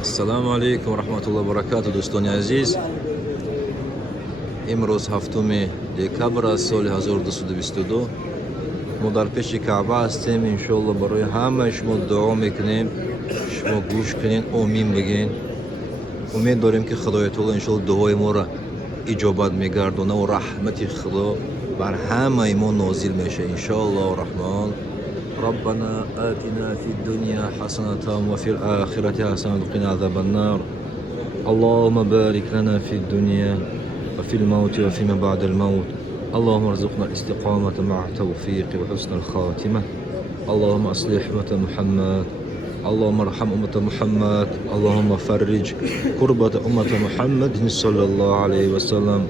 Assalomu alaykum va rahmatullohi va barakatuh do'stoni aziz. Imroz 7 دکبر از سال 1222 ما در پیش کعبه هستیم. انشالله برای همه شما دعا میکنیم، شما گوش کنین، آمین بگین. امید داریم که خدای تعالی انشالله دعای ما را اجابت میگردونه و رحمت خدا بر همه ما نازل میشه انشالله الرحمن. ربنا آتنا في الدنيا حسنة وفي الآخرة حسنة وقنا عذاب النار. اللهم بارك لنا في الدنيا وفي الموت وفيما بعد الموت. اللهم ارزقنا الاستقامة مع التوفيق وحسن الخاتمة. اللهم أصلح أمة محمد، اللهم ارحم أمة محمد، اللهم فرج كربة أمة محمد صلى الله عليه وسلم.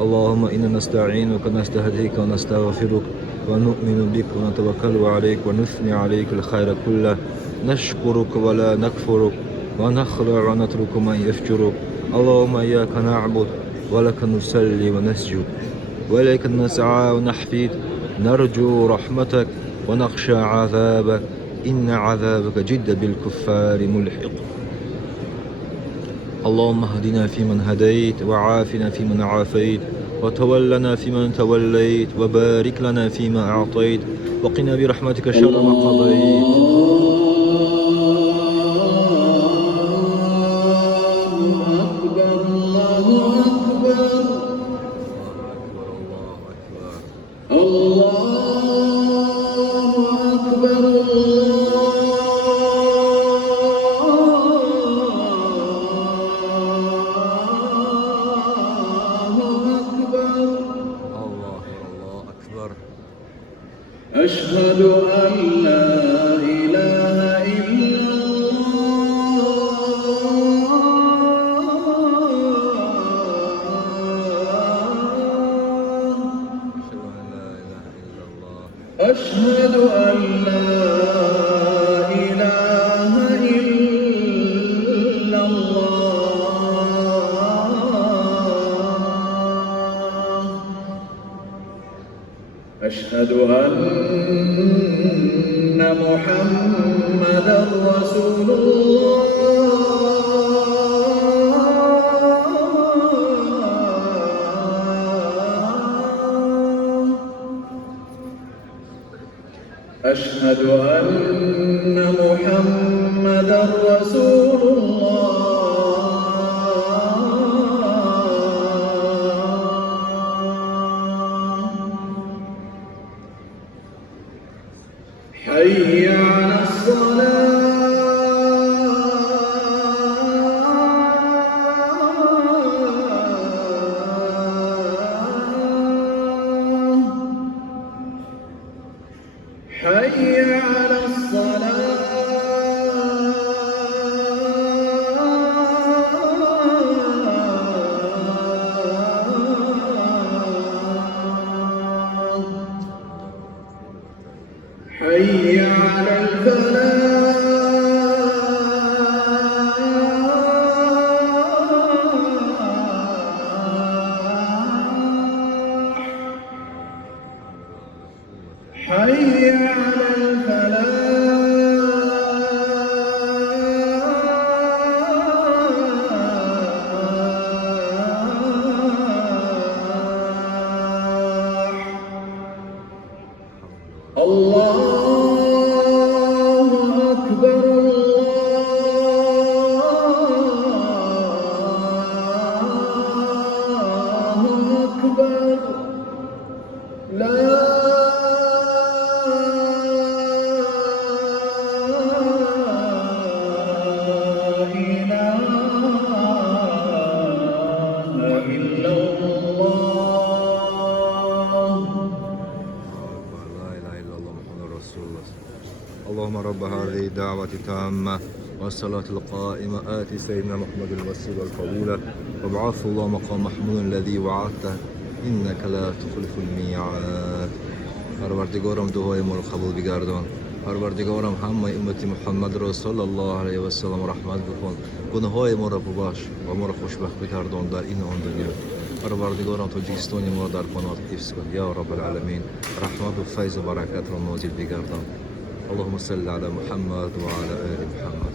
اللهم إنا نستعينك ونستهديك ونستغفرك ونؤمن بك ونتوكل عليك ونثني عليك الخير كله. نشكرك ولا نكفرك ونخلع ونترك من يفجرك. اللهم إياك نعبد ولك نصلي ونسجد وإليك نسعى ونحفيد. نرجو رحمتك ونخشى عذابك، إن عذابك جد بالكفار ملحق. اللهم اهدنا فيمن هديت وعافنا فيمن عافيت وتولنا فيمن توليت وبارك لنا فيما أعطيت وقنا برحمتك شر ما قضيت. أشهد أن لا إله إلا الله. أشهد أن لا إله إلا الله. أشهد أن محمدا رسول الله. أشهد أن محمدا رسول الله. حي على الصلاة. حي على الصلاة. حي على الفلاح. حي على الفلاح. الله أكبر. الله أكبر. لا اللهم رب هذه الدعوة التامة والصلاة القائمة آت سيدنا محمد الوسيلة والفضيلة وابعثه الله مقام محمود الذي وعدته إنك لا تخلف الميعاد. پروردگارم دعای ما رو قبول بگردان. پروردگارم همه امت محمد را صلی الله علیه و سلم رحمت بکن. گناههای ما را ببخش و ما را خوشبخت بگردان در این آن دنیا. پروردگارم تاجیکستان ما را در پناهت حفظ کن یا رب العالمین. رحمت و فیض و برکت را نازل بگردان. اللهم صل على محمد وعلى آل محمد.